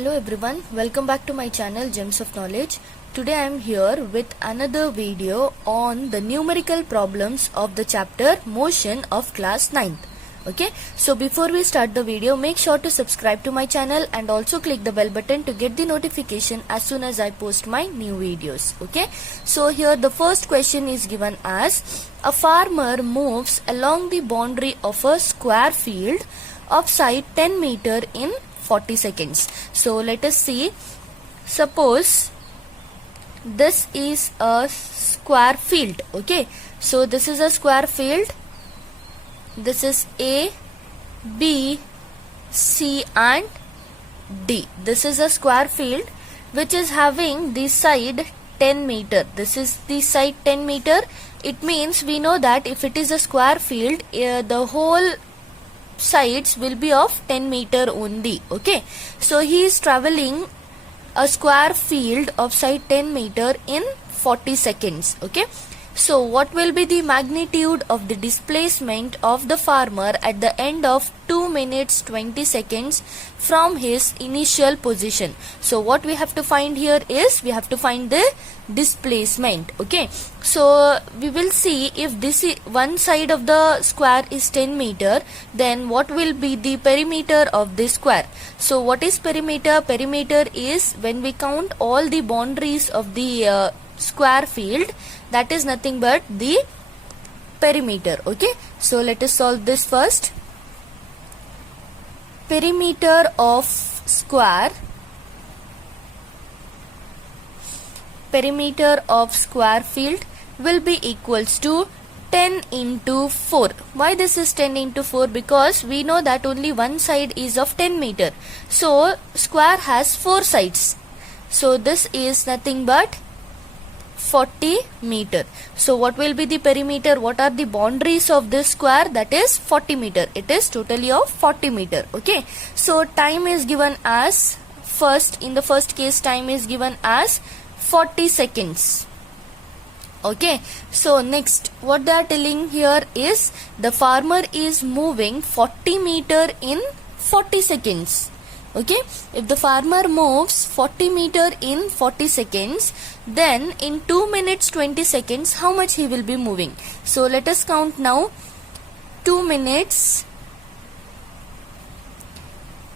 Hello everyone, welcome back to my channel Gems of Knowledge. Today I am here with another video on the numerical problems of the chapter Motion of class 9th. Okay, so before we start the video, make sure to subscribe to my channel and also click the bell button to get the notification as soon as I post my new videos. Okay, so here the first question is given as a farmer moves along the boundary of a square field of side 10 meter in 40 seconds. So let us see. Suppose this is a square field. Okay, so this is a square field. This is A, B, C and D. This is a square field which is having the side 10 meter. This is the side 10 meter. It means we know that if it is a square field, the whole sides will be of 10 meter only. Okay, so he is traveling a square field of side 10 meter in 40 seconds. Okay, so what will be the magnitude of the displacement of the farmer at the end of 2 minutes 20 seconds from his initial position? So what we have to find here is we have to find the displacement. Okay, so we will see if this is one side of the square is 10 meter, then what will be the perimeter of this square? So what is perimeter? Perimeter is when we count all the boundaries of the square field, that is nothing but the perimeter. Okay, so let us solve this first. Perimeter of square, perimeter of square field will be equals to 10 into 4. Why this is 10 into 4? Because we know that only one side is of 10 meter. So square has 4 sides. So this is nothing but 40 meter. So what will be the perimeter? What are the boundaries of this square? That is 40 meter. It is totally of 40 meter. Okay, so time is given as in the first case time is given as 40 seconds. Okay, so next what they are telling here is the farmer is moving 40 meter in 40 seconds. Okay, if the farmer moves 40 meter in 40 seconds, then in 2 minutes 20 seconds how much he will be moving? So let us count now. 2 minutes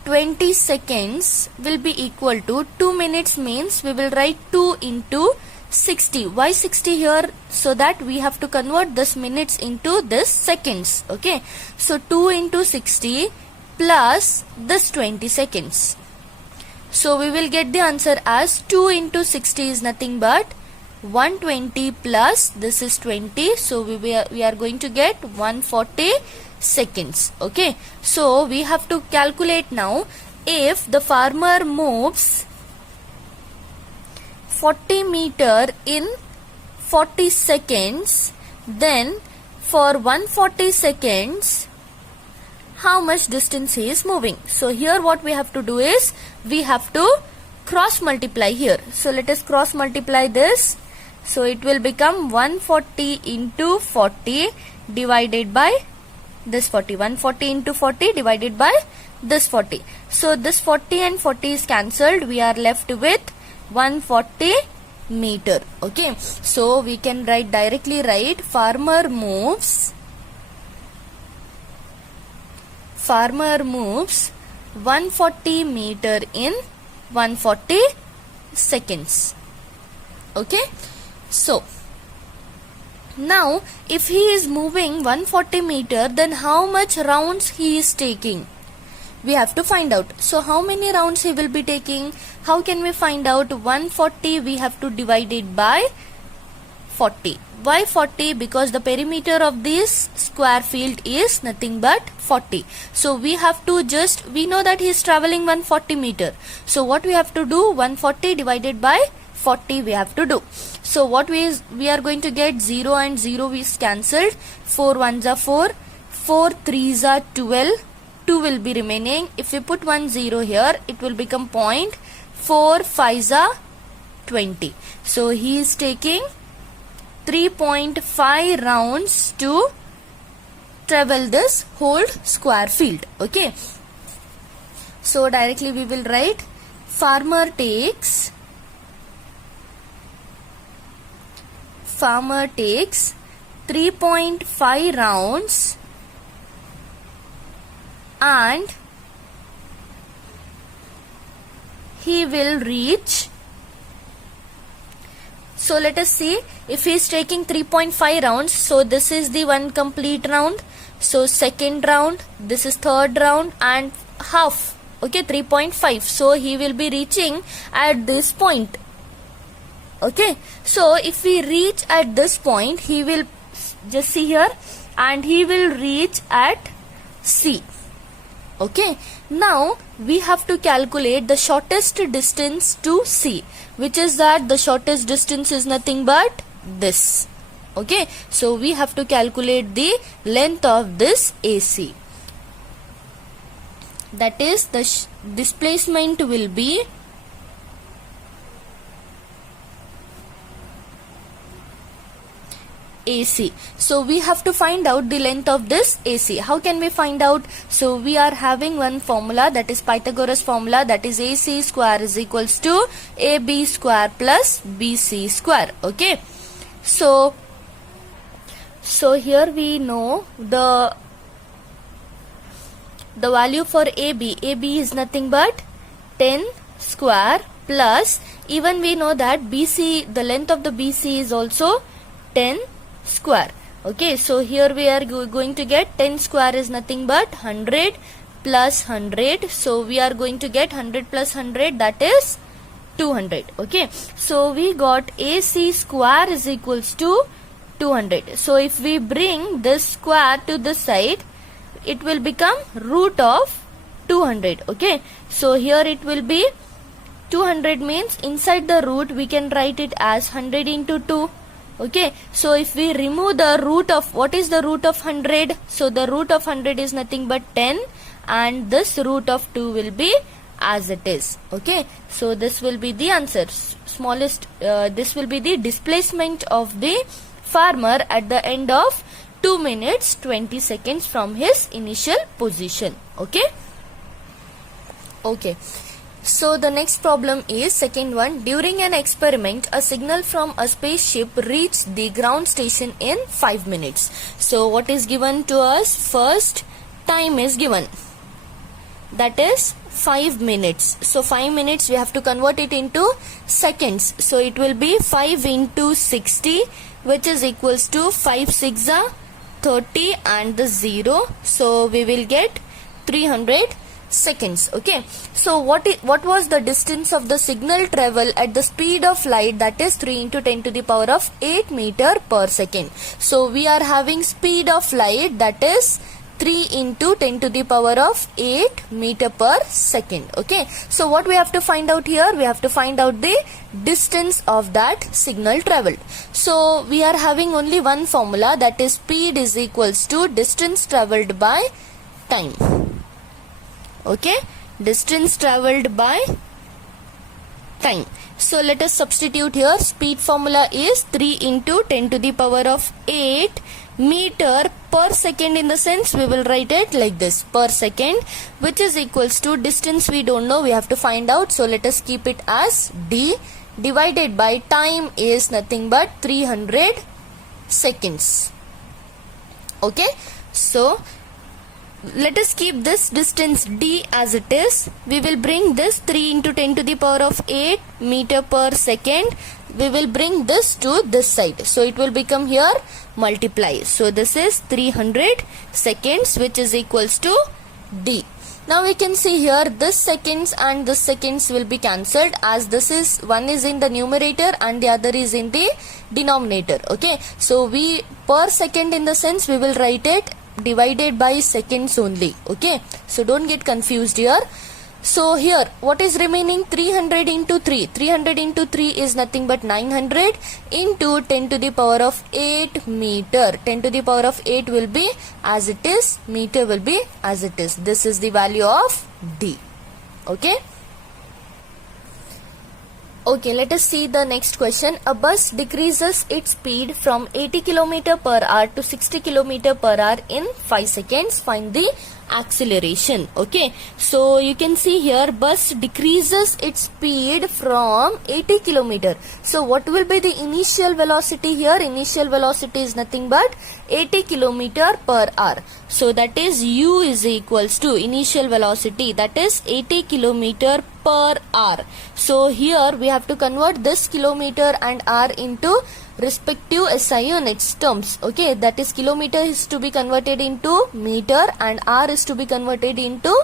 20 seconds will be equal to 2 minutes means we will write 2 into 60. Why 60 here? So that we have to convert this minutes into this seconds. Okay, so 2 into 60 plus this 20 seconds. So we will get the answer as 2 into 60 is nothing but 120 plus this is 20. So we are going to get 140 seconds. Okay, so we have to calculate now. If the farmer moves 40 meter in 40 seconds, then for 140 seconds how much distance he is moving? So here what we have to do is we have to cross multiply here. So let us cross multiply this. So it will become 140 into 40 divided by this 40. 140 into 40 divided by this 40. So this 40 and 40 is cancelled. We are left with 140 meter. Okay, so we can directly write farmer moves 140 meter in 140 seconds. Okay, so now if he is moving 140 meter, then how much rounds he is taking? We have to find out. So how many rounds he will be taking? How can we find out? 140 we have to divide it by 40. Why 40? Because the perimeter of this square field is nothing but 40. So we have to we know that he is traveling 140 meter. So what we have to do? 140 divided by 40 we have to do. So what we are going to get? 0 and 0 is cancelled. 4 ones are 4. 4 threes are 12. 2 will be remaining. If we put 1 0 here, it will become 4 5s are 20. So he is taking 3.5 rounds to travel this whole square field. Okay, so directly we will write farmer takes 3.5 rounds and he will reach. So let us see, if he is taking 3.5 rounds, so this is the one complete round, so second round, this is third round and half, okay, 3.5, so he will be reaching at this point. Okay, so if we reach at this point, he will just see here, and he will reach at C. Okay, now we have to calculate the shortest distance to C, which is that the shortest distance is nothing but this. Okay, so we have to calculate the length of this AC. That is, the displacement will be AC. So we have to find out the length of this AC. How can we find out? So we are having one formula, that is Pythagoras formula, that is AC square is equals to AB square plus BC square. Okay, so here we know the value for AB. AB is nothing but 10 square plus, even we know that BC, the length of the BC is also 10 square. Okay, so here we are going to get 10 square is nothing but 100 plus 100. So we are going to get 100 plus 100, that is 200. Okay, so we got AC square is equals to 200. So if we bring this square to this side, it will become root of 200. Okay, so here it will be 200, means inside the root we can write it as 100 into 2. Okay, so if we remove the root of, what is the root of 100? So the root of 100 is nothing but 10, and this root of 2 will be as it is. Okay, so this will be the answer. Smallest, this will be the displacement of the farmer at the end of 2 minutes 20 seconds from his initial position. Okay. Okay. So the next problem is second one. During an experiment, a signal from a spaceship reached the ground station in 5 minutes. So what is given to us? First, time is given. That is 5 minutes. So 5 minutes we have to convert it into seconds. So it will be 5 into 60, which is equals to 5 6 are 30 and the 0. So we will get 300 seconds. Okay, so what was the distance of the signal travel at the speed of light, that is 3 into 10 to the power of 8 meter per second. So we are having speed of light, that is 3 into 10 to the power of 8 meter per second. Okay, so what we have to find out here? We have to find out the distance of that signal traveled. So we are having only one formula, that is speed is equals to distance traveled by time. Okay, distance traveled by time. So let us substitute here. Speed formula is 3 into 10 to the power of 8 meter per second, in the sense we will write it like this, per second, which is equals to distance we don't know, we have to find out. So let us keep it as D, divided by time is nothing but 300 seconds. Okay, so let us keep this distance D as it is. We will bring this 3 into 10 to the power of 8 meter per second. We will bring this to this side. So it will become here multiply. So this is 300 seconds, which is equals to D. Now we can see here this seconds and this seconds will be cancelled, as this is one is in the numerator and the other is in the denominator. Okay, so we per second, in the sense we will write it divided by seconds only. Okay, so don't get confused here. So here what is remaining? 300 into 3. 300 into 3 is nothing but 900 into 10 to the power of 8 meter. 10 to the power of 8 will be as it is, meter will be as it is. This is the value of D. Okay. Okay, let us see the next question. A bus decreases its speed from 80 km per hour to 60 km per hour in 5 seconds. Find the acceleration. Okay, so you can see here bus decreases its speed from 80 km. So what will be the initial velocity here? Initial velocity is nothing but 80 km per hour. So that is u is equals to initial velocity, that is 80 km per hour. So here we have to convert this kilometer and hour into respective SI units terms. Okay, that is kilometer is to be converted into meter and hour is to be converted into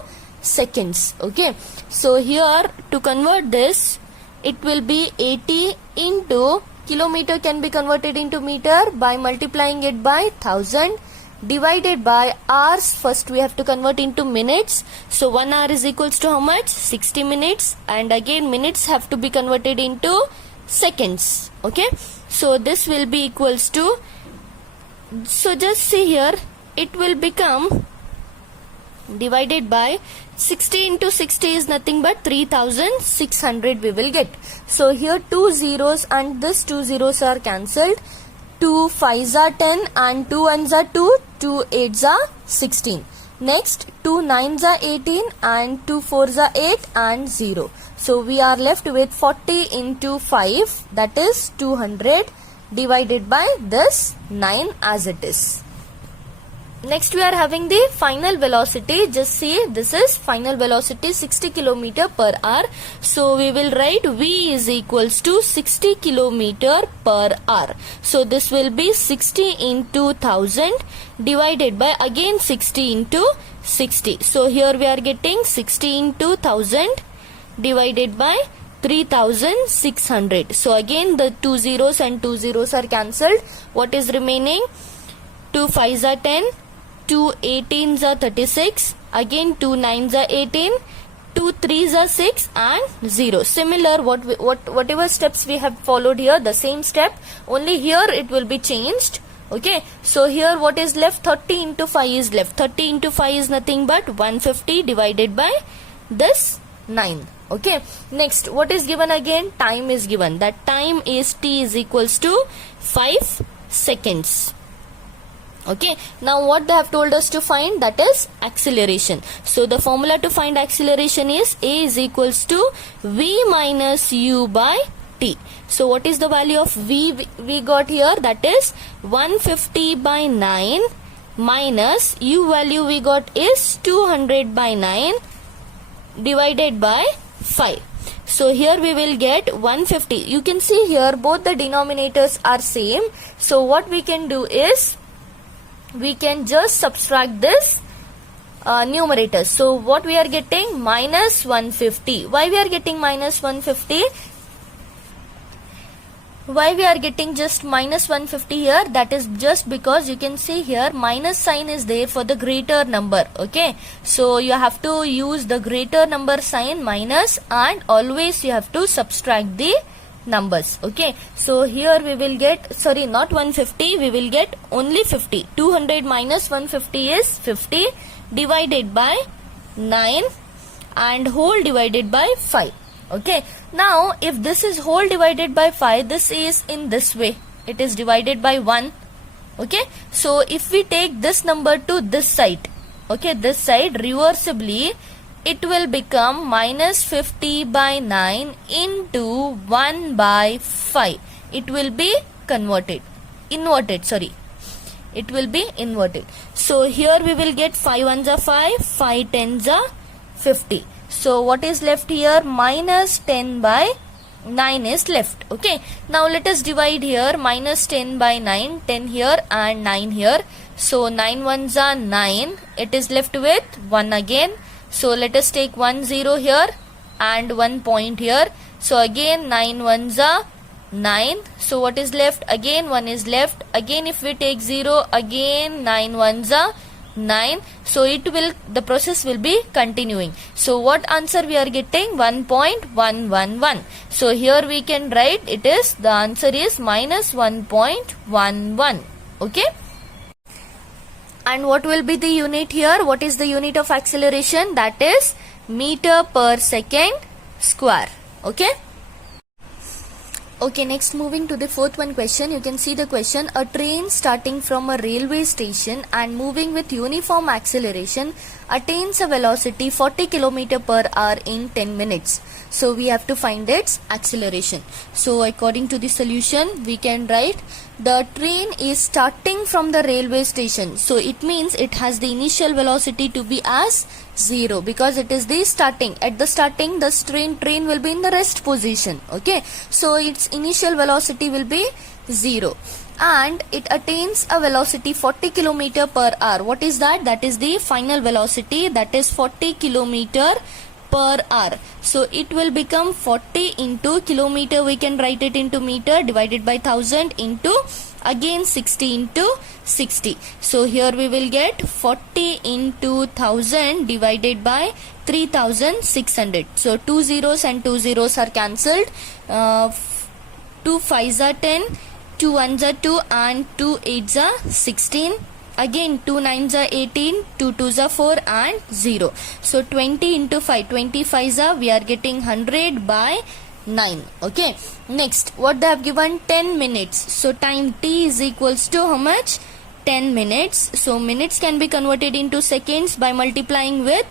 seconds. Okay, so here to convert this, it will be 80 into kilometer can be converted into meter by multiplying it by 1000 divided by hours. First we have to convert into minutes. So 1 hour is equals to how much? 60 minutes, and again minutes have to be converted into seconds. Okay, so this will be equals to, so just see here, it will become divided by 60 into 60 is nothing but 3600 we will get. So here 2 zeros and this 2 zeros are cancelled. 2 5s are 10 and 2 1s are 2, 2 8s are 16. Next 2 9s are 18 and 2 4s are 8 and 0. So we are left with 40 into 5, that is 200 divided by this 9 as it is. Next we are having the final velocity. Just see, this is final velocity 60 km per hour. So we will write v is equals to 60 km per hour. So this will be 60 into 1000 divided by again 60 into 60. So here we are getting 60 into 1000 divided by 3600. So again the 2 zeros and 2 zeros are cancelled. What is remaining? 2 5s are 10, 2 18s are 36, again 2 9s are 18, 2 3s are 6 and 0. Similar whatever steps we have followed here, the same step, only here it will be changed. Okay, so here what is left? 30 into 5 is left. 30 into 5 is nothing but 150 divided by this 9. Okay, next what is given again? Time is given. That time is t is equals to 5 seconds. Okay, now what they have told us to find, that is acceleration. So the formula to find acceleration is a is equals to v minus u by t. So what is the value of v we got here? That is 150 by 9 minus u value we got is 200 by 9 divided by 5. So here we will get 150. You can see here both the denominators are same. So what we can do is, we can just subtract this numerator. So what we are getting? Minus 150. Why we are getting minus 150? Why we are getting just minus 150 here? That is just because you can see here minus sign is there for the greater number. Okay, so you have to use the greater number sign minus, and always you have to subtract the numbers. Okay, so here we will get, sorry, not 150, we will get only 50. 200 minus 150 is 50 divided by 9 and whole divided by 5. Okay, now if this is whole divided by 5, this is in this way, it is divided by 1. Okay, so if we take this number to this side, okay, this side reversibly, it will become minus 50 by 9 into 1 by 5. It will be inverted, sorry. It will be inverted. So here we will get 5 ones are 5, 5 tens are 50. So what is left here? Minus 10 by 9 is left. Okay, now let us divide here. Minus 10 by 9, 10 here and 9 here. So 9 ones are 9. It is left with 1 again. So let us take 1 0 here and 1 point here. So again 9 ones are 9. So what is left? Again 1 is left. Again if we take 0, again 9 ones are 9. So the process will be continuing. So what answer we are getting? 1.111. So here we can write it is, the answer is minus 1.11. Okay. And what will be the unit here? What is the unit of acceleration? That is meter per second square. Okay. Okay, next moving to the fourth one question. You can see the question. A train starting from a railway station and moving with uniform acceleration attains a velocity 40 km per hour in 10 minutes. So we have to find its acceleration. So according to the solution, we can write the train is starting from the railway station. So it means it has the initial velocity to be as 0 because it is the starting. At the starting, the train will be in the rest position. Okay, so its initial velocity will be 0 and it attains a velocity 40 km per hour. What is that? That is the final velocity, that is 40 km per hour. So it will become 40 into kilometer, we can write it into meter, divided by 1000 into again 60 into 60. So here we will get 40 into 1000 divided by 3600. So 2 zeros and 2 zeros are cancelled. 2 5s are 10, 2 1s are 2 and 2 8s are 16. Again 2 9s are 18, 2 2s are 4 and 0. So 20 into 5, 25s are, we are getting 100 by 9. Okay, next what they have given, 10 minutes. So time t is equals to how much? 10 minutes. So minutes can be converted into seconds by multiplying with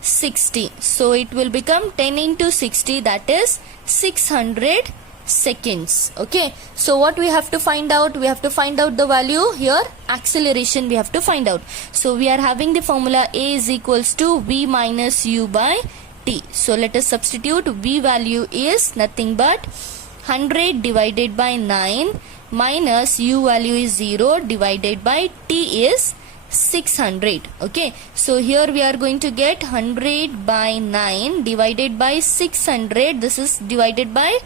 60. So it will become 10 into 60, that is 600 seconds. Okay, so what we have to find out? We have to find out the value here, acceleration we have to find out. So we are having the formula A is equals to V minus U by T. So let us substitute. V value is nothing but 100 divided by 9 minus U value is 0 divided by T is 600. Okay, so here we are going to get 100 by 9 divided by 600. This is divided by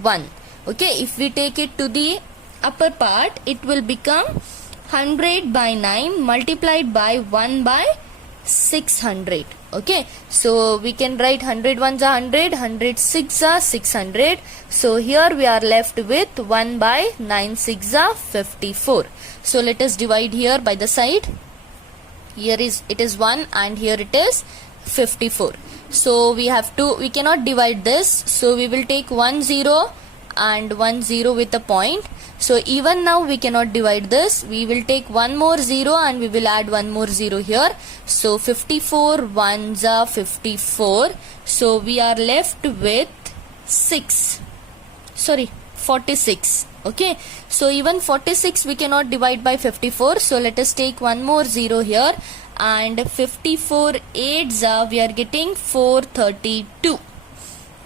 1. Okay, if we take it to the upper part, it will become 100 by 9 multiplied by 1 by 600. Okay, so we can write 100 ones are 100, 100 6 are 600. So here we are left with 1 by 9 6 are 54. So let us divide here by the side. Here it is 1 and here it is 54. So we cannot divide this, so we will take 1 0 and 1 0 with a point. So even now we cannot divide this, we will take one more 0 and we will add one more 0 here. So 54 ones are 54. So we are left with 46. Okay, so even 46 we cannot divide by 54. So let us take one more 0 here and 54 8s are, we are getting 432.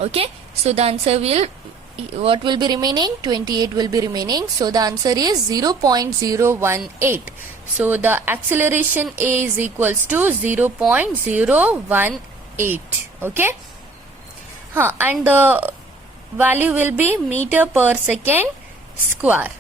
Okay, so the answer will, what will be remaining? 28 will be remaining. So the answer is 0.018. So the acceleration A is equals to 0.018. Okay, and the value will be meter per second square.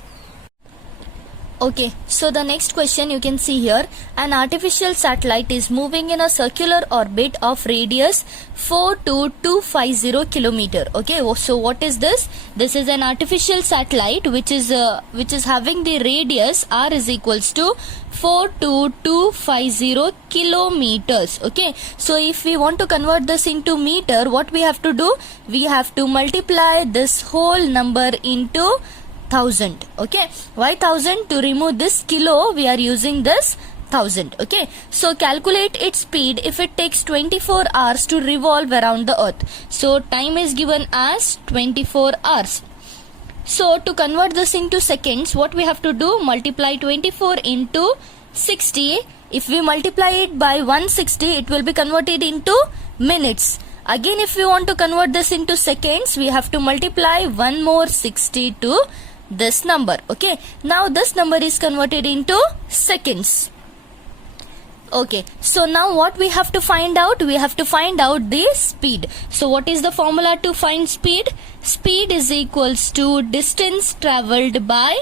Okay, so the next question you can see here, an artificial satellite is moving in a circular orbit of radius 42250 km. Okay, so what is this? This is an artificial satellite which is having the radius r is equals to 42250 kilometers. Okay, so if we want to convert this into meter, what we have to do? We have to multiply this whole number into 1000. Okay, why 1000? To remove this kilo we are using this 1000. Okay, so calculate its speed if it takes 24 hours to revolve around the earth. So time is given as 24 hours. So to convert this into seconds, what we have to do? Multiply 24 into 60. If we multiply it by 160, it will be converted into minutes. Again, if we want to convert this into seconds, we have to multiply one more 60 to this number. Okay, now this number is converted into seconds. Okay, so now what we have to find out? We have to find out the speed. So what is the formula to find speed? Speed is equals to distance traveled by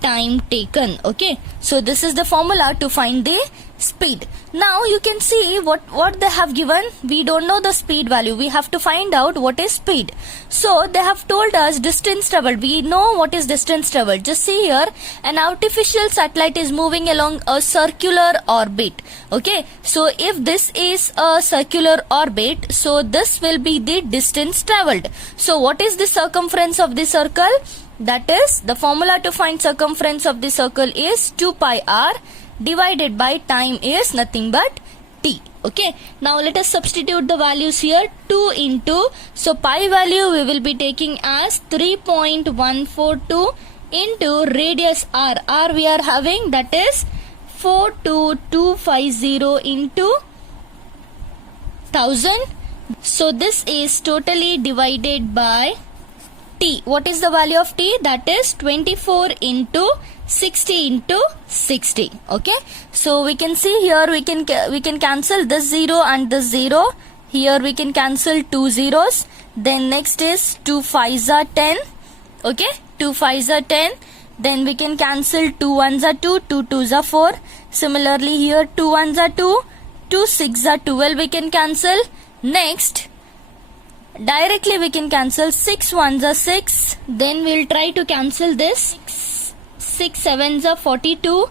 time taken. Okay, so this is the formula to find the speed. Now you can see what they have given. We don't know the speed value. We have to find out what is speed. So they have told us distance traveled. We know what is distance traveled. Just see here, an artificial satellite is moving along a circular orbit. Okay, so if this is a circular orbit, so this will be the distance traveled. So what is the circumference of the circle? That is, the formula to find circumference of the circle is 2 pi r divided by time is nothing but t. Okay, now let us substitute the values here. 2 into, so pi value we will be taking as 3.142 into radius r. R we are having, that is 42250 into 1000. So this is totally divided by t. What is the value of t? That is 24 into 60 into 60. Okay, so we can see here, we can cancel this 0 and this 0. Here we can cancel 2 zeros. Then next is 2 5s are 10. Okay, 2 5s are 10. Then we can cancel 2 1s are 2, 2 2s are 4. Similarly here 2 1s are 2, 2 6 are 12. We can cancel. Next, directly we can cancel 6 1s are 6. Then we'll try to cancel this. 6 7s are 42.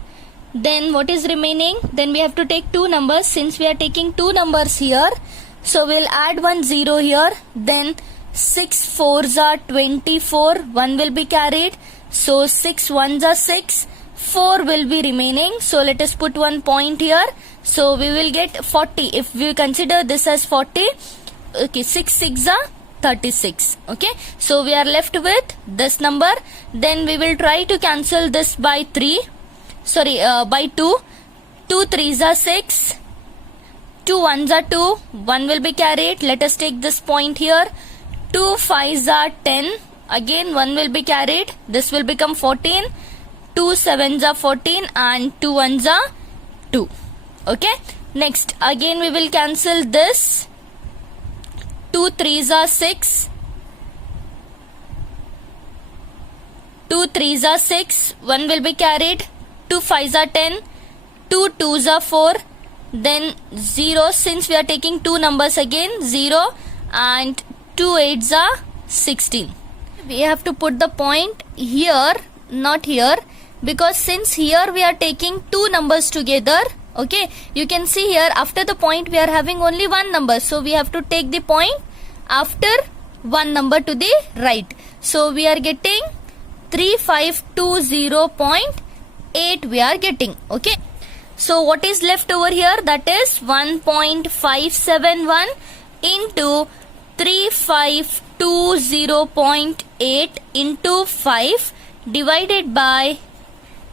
Then what is remaining? Then we have to take two numbers. Since we are taking two numbers here, so we'll add 1 0 here. Then 6 4s are 24. 1 will be carried. So 6 1s are 6. 4 will be remaining. So let us put 1 point here. So we will get 40. If we consider this as 40, okay, 6 6 are 36. Okay, so we are left with this number. Then we will try to cancel this by 3. Sorry, by 2. 2 3s are 6. 2 1s are 2. 1 will be carried. Let us take this point here. 2 5s are 10. Again 1 will be carried. This will become 14. 2 7s are 14 and 2 1s are 2. Okay, next again we will cancel this. 2 3s are 6. 2 3s are 6. 1 will be carried. 2 5s are 10. 2 2s are 4. Then 0, since we are taking two numbers again, 0 and 2 8s are 16. We have to put the point here, not here, because since here we are taking two numbers together. Okay, you can see here after the point we are having only one number, so we have to take the point after one number to the right. So we are getting 3520.8 we are getting. Okay, so what is left over here? That is 1.571 into 3520.8 into 5 divided by,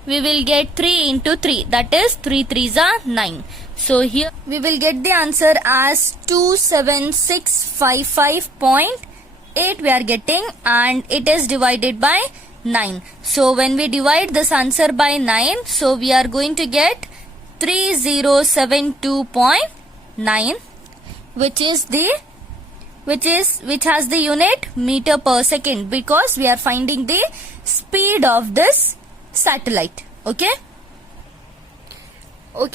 we will get 3 into 3, that is 3 3s are 9. So here we will get the answer as 27655.8 we are getting, and it is divided by 9. So when we divide this answer by 9, so we are going to get 3072.9, which has the unit meter per second, because we are finding the speed of this satellite. Okay,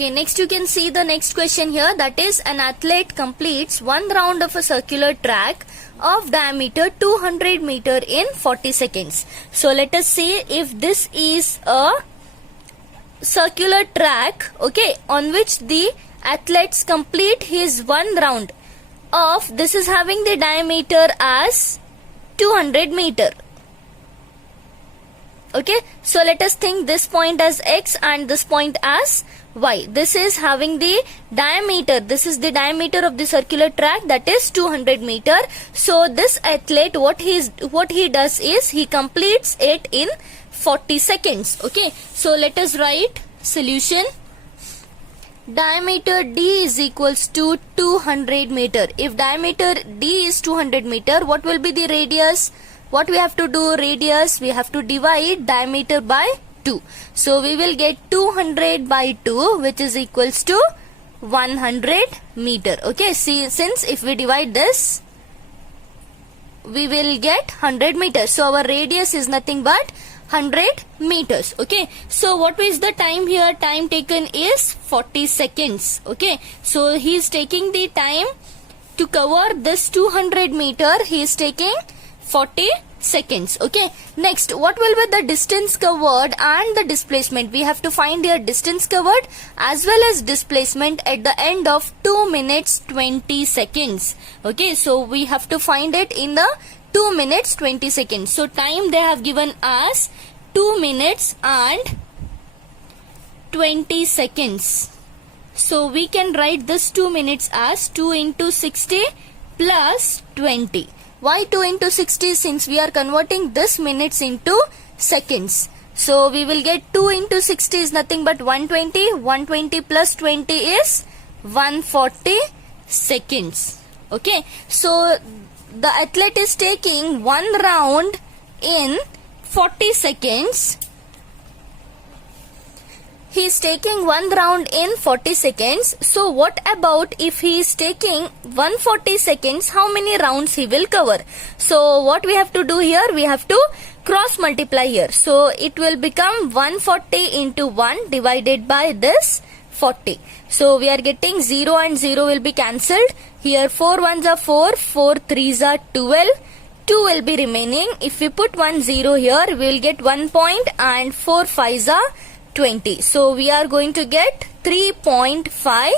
next you can see the next question here. That is, an athlete completes one round of a circular track of diameter 200 meter in 40 seconds. So let us see if this is a circular track, okay, on which the athletes complete his one round of, this is having the diameter as 200 meter. Okay, so let us think this point as x and this point as y. This is having the diameter, this is the diameter of the circular track, that is 200 meter. So this athlete, what he does is he completes it in 40 seconds. Okay, so let us write solution. Diameter d is equals to 200 meter. If diameter d is 200 meter, what will be the radius? What we have to do? Radius, we have to divide diameter by 2. So we will get 200 by 2, which is equals to 100 meter. Okay, see, since if we divide this, we will get 100 meters. So our radius is nothing but 100 meters. Okay, so what is the time here? Time taken is 40 seconds. Okay, so he is taking the time to cover this 200 meter. He is taking 40 seconds. Okay, next, what will be the distance covered and the displacement? We have to find your distance covered as well as displacement at the end of 2 minutes 20 seconds. Okay, so we have to find it in the 2 minutes 20 seconds. So time they have given us 2 minutes and 20 seconds. So we can write this 2 minutes as 2 into 60 plus 20. Why 2 into 60? Since we are converting this minutes into seconds. So we will get 2 into 60 is nothing but 120. 120 plus 20 is 140 seconds. Okay. So the athlete is taking one round in 40 seconds. He is taking one round in 40 seconds. So what about if he is taking 140 seconds, how many rounds he will cover? So what we have to do here, we have to cross multiply here. So it will become 140 into 1 divided by this 40. So we are getting 0 and 0 will be cancelled. Here 4 ones are 4, 4 threes are 12. 2 will be remaining. If we put 1 0 here, we will get 1 point and 4 5s are 20. So we are going to get 3.5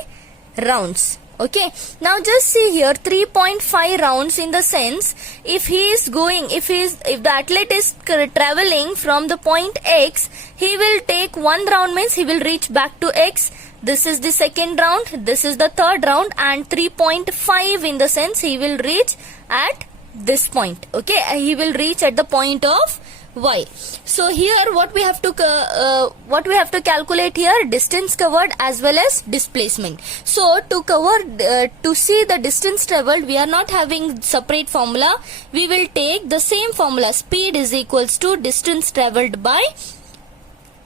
rounds. Okay. Now just see here 3.5 rounds in the sense if he is going, if the athlete is traveling from the point X, he will take one round means he will reach back to X. This is the second round, this is the third round, and 3.5 in the sense he will reach at this point. Okay, he will reach at the point of Y. So here what we have to calculate here, distance covered as well as displacement. So to see the distance traveled, we are not having separate formula. We will take the same formula. Speed is equals to distance traveled by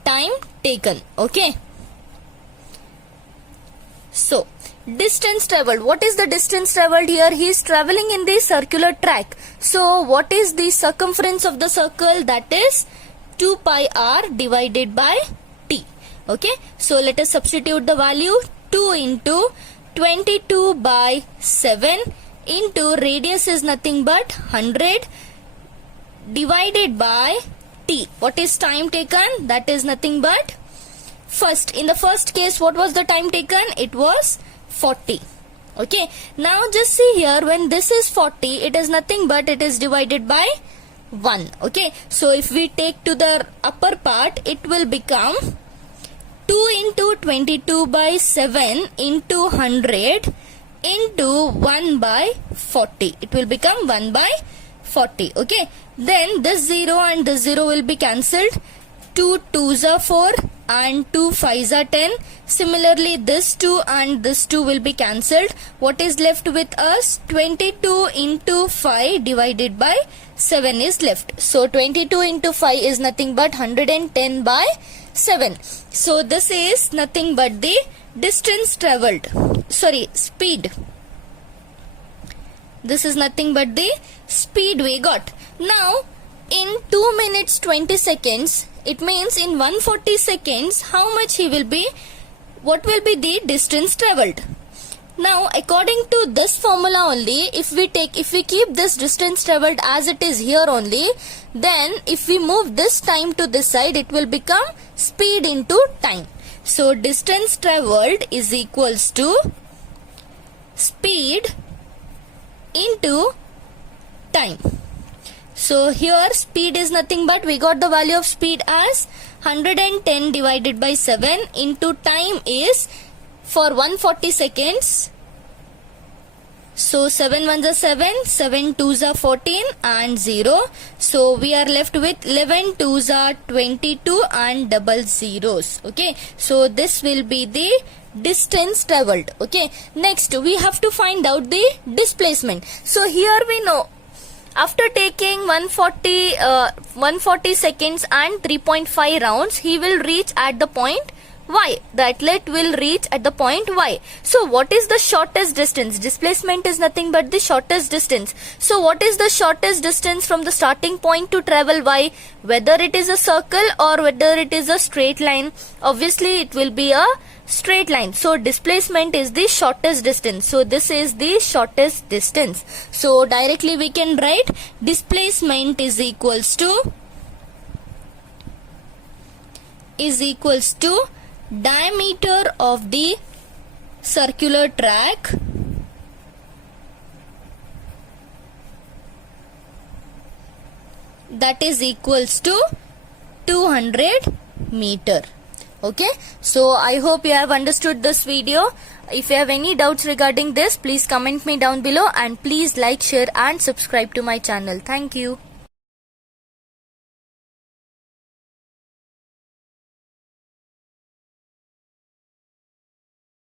time taken. Okay. So distance traveled. What is the distance traveled here? He is traveling in the circular track. So what is the circumference of the circle? That is 2 pi r divided by t. Okay. So let us substitute the value. 2 into 22 by 7 into radius is nothing but 100 divided by t. What is time taken? That is nothing but in the first case, what was the time taken? It was 40. Okay. Now just see here, when this is 40, it is nothing but it is divided by 1. Okay. So if we take to the upper part, it will become 2 into 22 by 7 into 100 into 1 by 40. It will become 1 by 40. Okay. Then this 0 and this 0 will be cancelled. 2 2s are 4 and 2 5s are 10. Similarly, this 2 and this 2 will be cancelled. What is left with us? 22 into 5 divided by 7 is left. So 22 into 5 is nothing but 110 by 7. So this is nothing but the distance traveled. Sorry, speed. This is nothing but the speed we got. Now in 2 minutes 20 seconds, it means in 140 seconds, how much he will be, what will be the distance traveled? Now according to this formula only, if we keep this distance traveled as it is here only, then if we move this time to this side, it will become speed into time. So distance traveled is equals to speed into time. So here speed is nothing but, we got the value of speed as 110 divided by 7 into time is for 140 seconds. So 7 ones are 7, 7 twos are 14 and 0. So we are left with 11 twos are 22 and double zeros. Okay. So this will be the distance traveled. Okay. Next we have to find out the displacement. So here we know, after taking 140 seconds and 3.5 rounds, he will reach at the point Y. The athlete will reach at the point Y. So what is the shortest distance? Displacement is nothing but the shortest distance. So what is the shortest distance from the starting point to travel Y? Whether it is a circle or whether it is a straight line, obviously it will be a straight line. So displacement is the shortest distance. So this is the shortest distance. So directly we can write displacement is equals to diameter of the circular track that is equals to 200 meter. Okay, so I hope you have understood this video. If you have any doubts regarding this, please comment me down below, and please like, share and subscribe to my channel. Thank you.